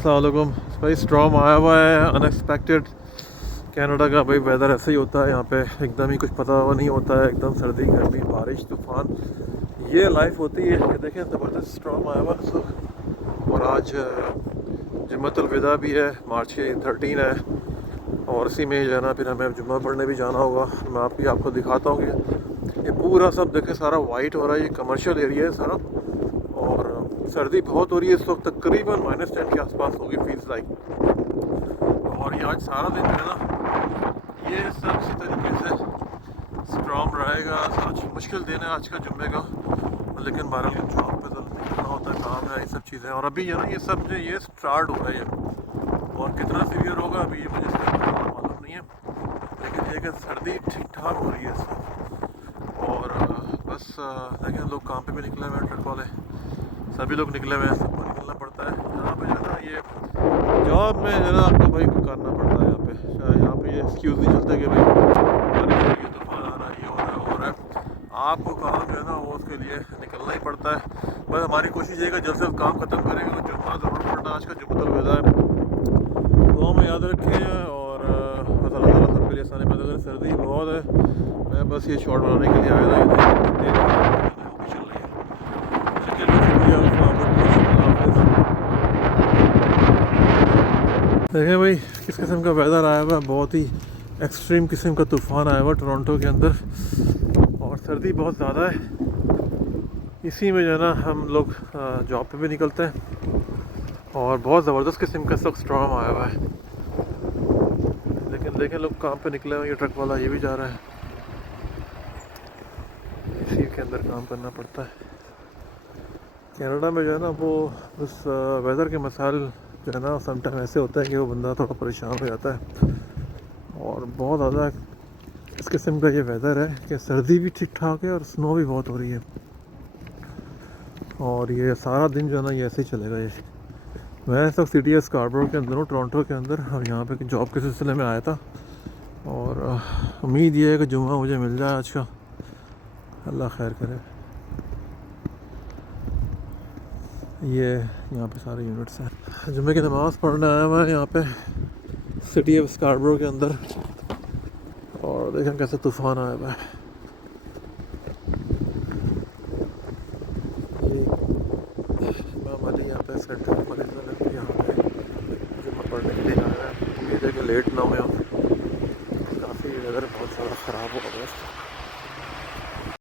अस्सलाम वालेकुम भाई। स्टॉर्म आया हुआ है अनएक्सपेक्टेड। कनाडा का भाई वेदर ऐसे ही होता है, यहाँ पे एकदम ही कुछ पता नहीं होता है, एकदम सर्दी गर्मी बारिश तूफ़ान ये लाइफ होती है। ये देखें ज़बरदस्त स्टॉर्म आया हुआ है और आज जुम्मतुल विदा भी है, मार्च की 13 है और इसी में जो है ना फिर हमें जुम्मा पढ़ने भी जाना होगा। मैं आपको दिखाता हूँ कि ये पूरा सब देखें सारा वाइट हो रहा है, ये कमर्शियल एरिया है सारा और सर्दी बहुत हो रही है इस वक्त, तकरीबन -10 के आसपास होगी फील्स लाइक। और ये आज सारा दिन जो है ना ये सब इसी तरीके से स्ट्रॉन्ग रहेगा। आज मुश्किल दिन है आज का जुम्मे का, लेकिन बहरहाल जॉब पे तो निकलना होता है, काम है, ये सब चीज़ें। और अभी ये ना ये सब जो ये स्टार्ट हो रहा है और कितना सीवियर होगा अभी ये मुझे इसका मालूम नहीं है, लेकिन ये कि सर्दी ठीक ठाक हो रही है इस वक्त। और बस लेकिन लोग काम पे भी निकले हुए हैं, ट्रक वाले सभी लोग निकले हुए हैं, सबको निकलना पड़ता है। यहाँ पे जो है ना ये जॉब में जो है ना आपको भाई करना पड़ता है। यहाँ पे ये एक्सक्यूज़ नहीं चलते कि भाई बारिश हो रही है, तूफान आ रहा है, ये हो रहा है। आपको काम जो है ना वो उसके लिए निकलना ही पड़ता है। बस हमारी कोशिश ये कि जल्द से जल्द काम ख़त्म करेंगे तो जुम्मा ज़रूर पड़ना, आज का जुम्मतुल विदा है, दुआ में याद रखें। और बस अल्लाह ताला सबके लिए आसानी पैदा करे। सर्दी बहुत है, मैं बस ये शॉट बनाने के लिए आया था। देखें भाई किस किस्म का वेदर आया हुआ है, बहुत ही एक्सट्रीम किस्म का तूफ़ान आया हुआ टोरंटो के अंदर और सर्दी बहुत ज़्यादा है। इसी में जो है ना हम लोग जॉब पे भी निकलते हैं और बहुत ज़बरदस्त किस्म का सब स्टॉर्म आया हुआ है, लेकिन देखें लोग काम पे निकले हुए। ये ट्रक वाला ये भी जा रहा है, इसी के अंदर काम करना पड़ता है। कनाडा में जो है ना वो उस वेदर के मसाइल जो है ना समटाइम ऐसे होता है कि वो बंदा थोड़ा परेशान हो जाता है। और बहुत ज़्यादा इस किस्म का ये वेदर है कि सर्दी भी ठीक ठाक है और स्नो भी बहुत हो रही है और ये सारा दिन जो है ना ये ऐसे ही चलेगा। ये मैं इस वक्त सिटी स्कार्बरो के अंदर हूँ, टोरंटो के अंदर। अब यहाँ पे जॉब के सिलसिले में आया था और उम्मीद ये है कि जुम्मा मुझे मिल जाए आज का, अल्लाह खैर करे। ये यहाँ पे सारे यूनिट्स हैं। जुम्मे की नमाज़ पढ़ने आया हुआ है यहाँ पे सिटी ऑफ स्कार्बरो के अंदर और देखें कैसे तूफ़ान आया हुआ है। ये इमाम अली यहाँ पे सेंटर पर यहाँ पे जुम्मा पढ़ने के लिए आया है। उम्मीद है कि लेट ना हुए, काफ़ी वेदर बहुत ज़्यादा ख़राब हो गया।